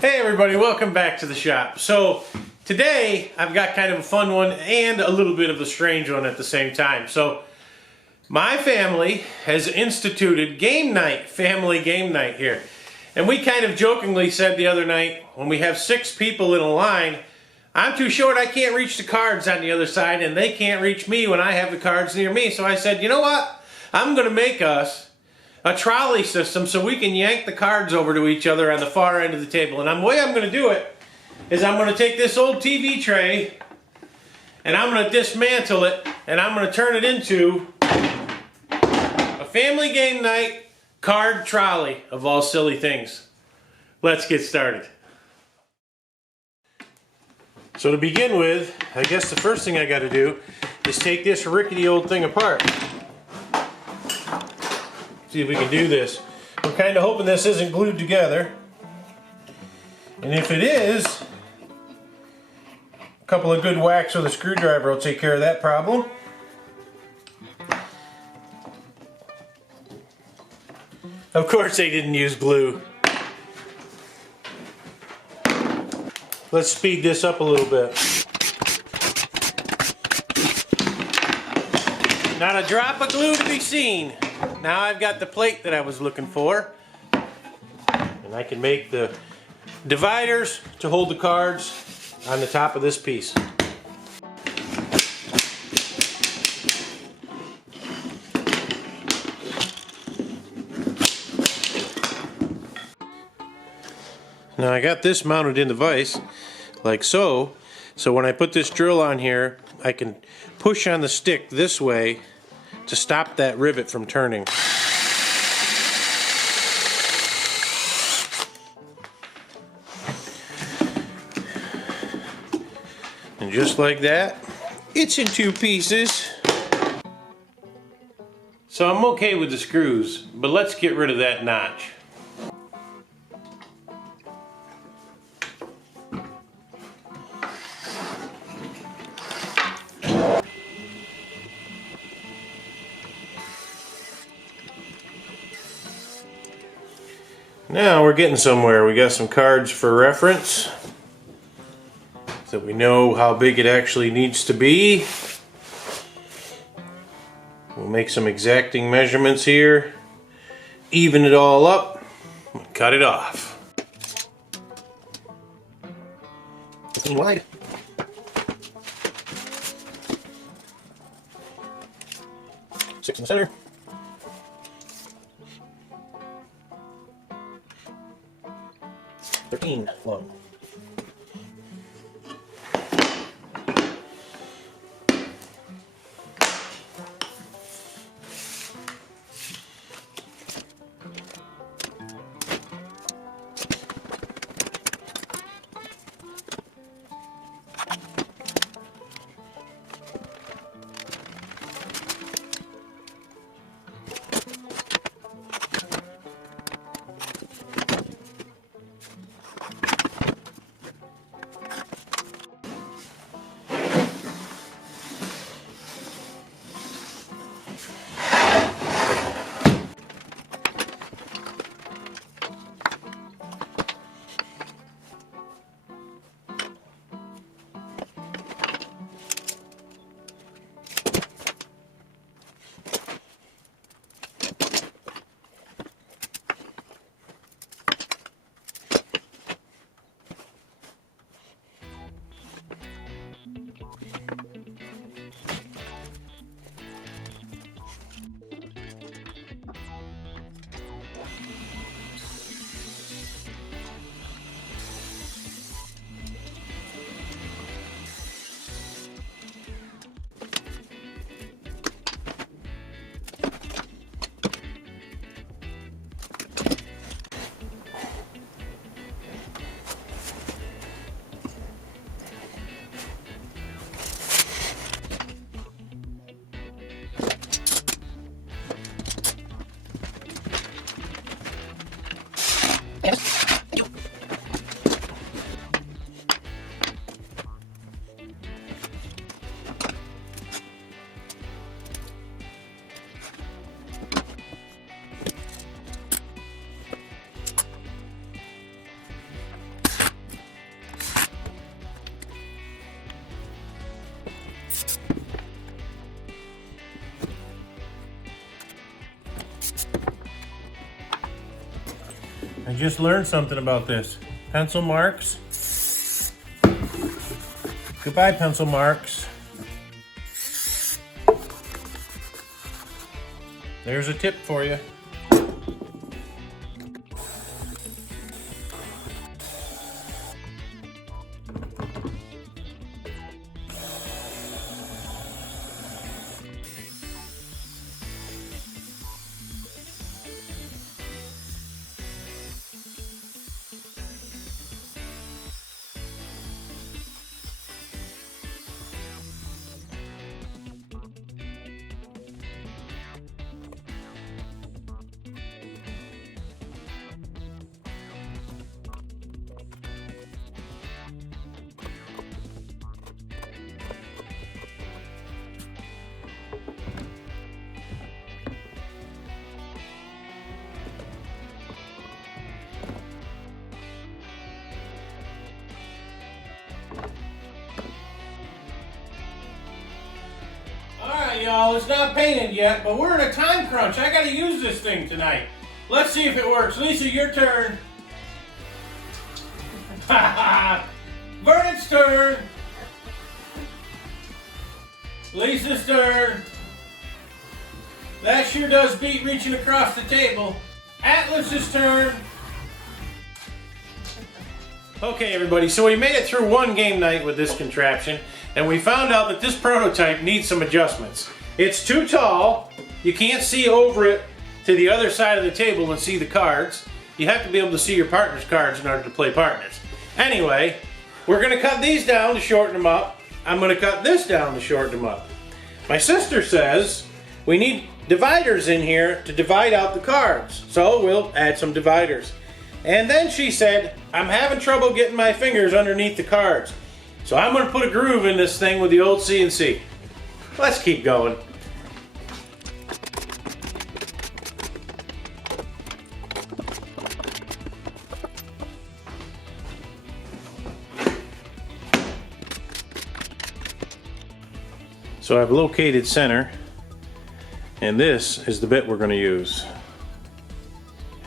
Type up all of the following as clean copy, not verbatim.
Hey everybody, welcome back to the shop. So today I've got kind of a fun one and a little bit of a strange one at the same time. So my family has instituted game night, family game night here. And we kind of jokingly said the other night, when we have 6 people in a line, I'm too short, I can't reach the cards on the other side, and they can't reach me when I have the cards near me. So I said, you know what? I'm gonna make us a trolley system so we can yank the cards over to each other on the far end of the table. And the way I'm going to do it is I'm going to take this old TV tray and I'm going to dismantle it and I'm going to turn it into a family game night card trolley of all silly things. Let's get started. So to begin with, I guess the first thing I got to do is take this rickety old thing apart. See if we can do this. We're kind of hoping this isn't glued together. And if it is, a couple of good whacks with a screwdriver will take care of that problem. Of course they didn't use glue. Let's speed this up a little bit. Not a drop of glue to be seen. Now I've got the plate that I was looking for, and I can make the dividers to hold the cards on the top of this piece. Now I got this mounted in the vise like so, so when I put this drill on here I can push on the stick this way to stop that rivet from turning. And just like that, it's in 2 pieces. So I'm okay with the screws, but let's get rid of that notch. Now we're getting somewhere. We got some cards for reference so we know how big it actually needs to be. We'll make some exacting measurements here, even it all up, and cut it off. 15 wide. Six in the center. 13 long. I just learned something about this. Pencil marks. Goodbye, pencil marks. There's a tip for you. Y'all, it's not painted yet, but we're in a time crunch. I gotta use this thing tonight. Let's see if it works. Lisa, your turn. Vernon's turn. Lisa's turn. That sure does beat reaching across the table. Atlas's turn. Okay, everybody, so we made it through one game night with this contraption, and we found out that this prototype needs some adjustments. It's too tall. You can't see over it to the other side of the table and see the cards. You have to be able to see your partner's cards in order to play partners. Anyway, we're gonna cut these down to shorten them up. I'm gonna cut this down to shorten them up. My sister says we need dividers in here to divide out the cards, so we'll add some dividers. And then she said, I'm having trouble getting my fingers underneath the cards. So I'm gonna put a groove in this thing with the old CNC. Let's keep going. So I've located center, and this is the bit we're gonna use.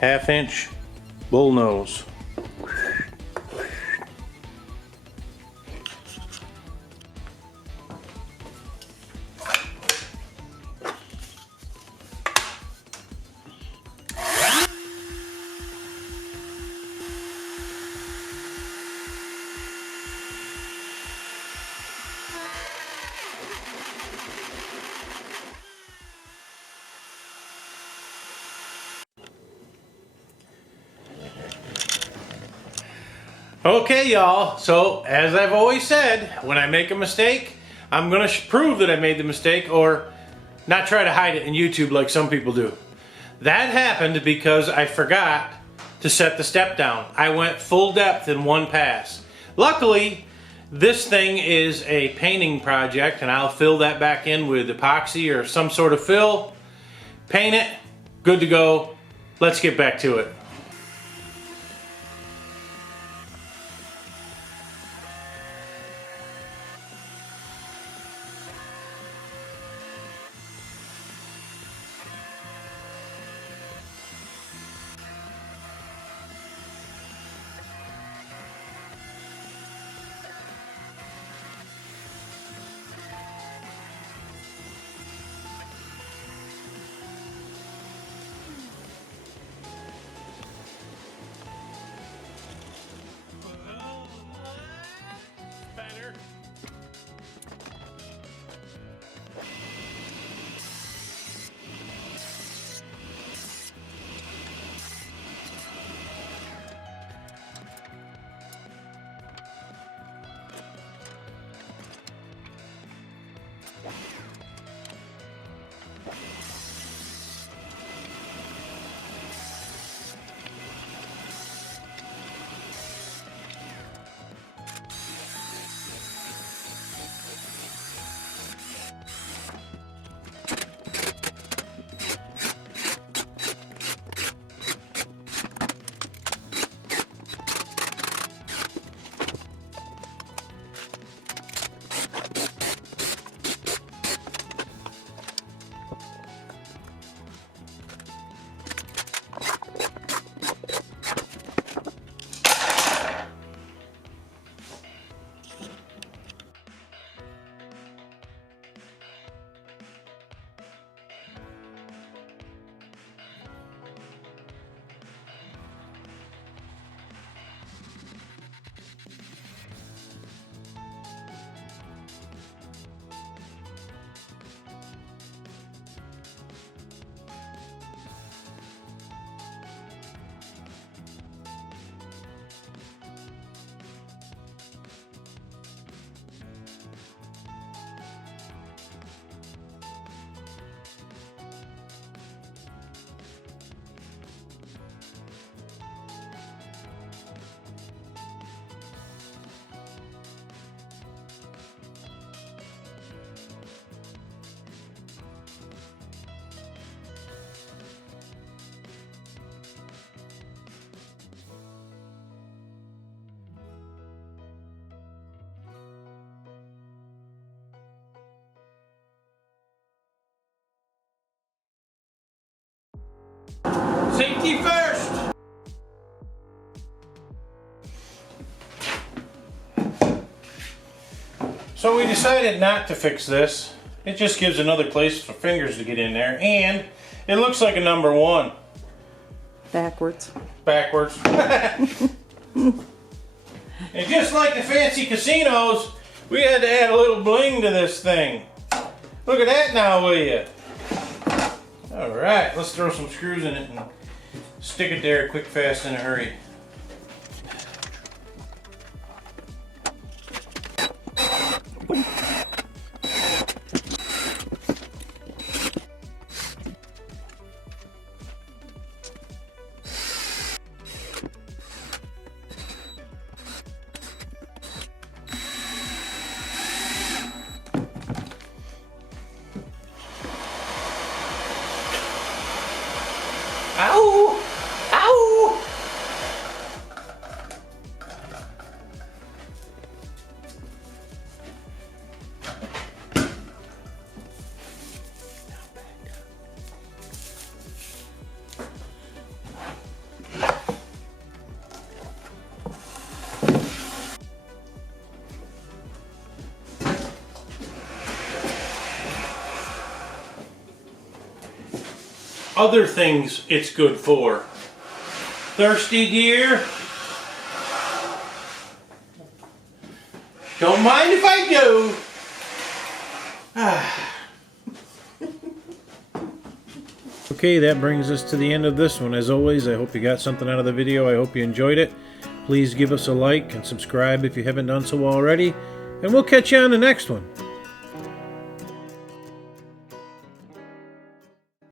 1/2 inch bull nose. Okay, y'all, so as I've always said, when I make a mistake, I'm gonna prove that I made the mistake, or not try to hide it in YouTube like some people do. That happened because I forgot to set the step down. I went full depth in one pass. Luckily, this thing is a painting project, and I'll fill that back in with epoxy or some sort of fill, paint it, good to go. Let's get back to it. Safety first! So we decided not to fix this. It just gives another place for fingers to get in there, and it looks like a number 1. Backwards. Backwards. And just like the fancy casinos, we had to add a little bling to this thing. Look at that now, will you? Alright, let's throw some screws in it and stick it there quick, fast, in a hurry. Ow! Ow! Other things it's good for. Thirsty deer? Don't mind if I do. Okay, that brings us to the end of this one. As always, I hope you got something out of the video. I hope you enjoyed it. Please give us a like and subscribe if you haven't done so already. And we'll catch you on the next one.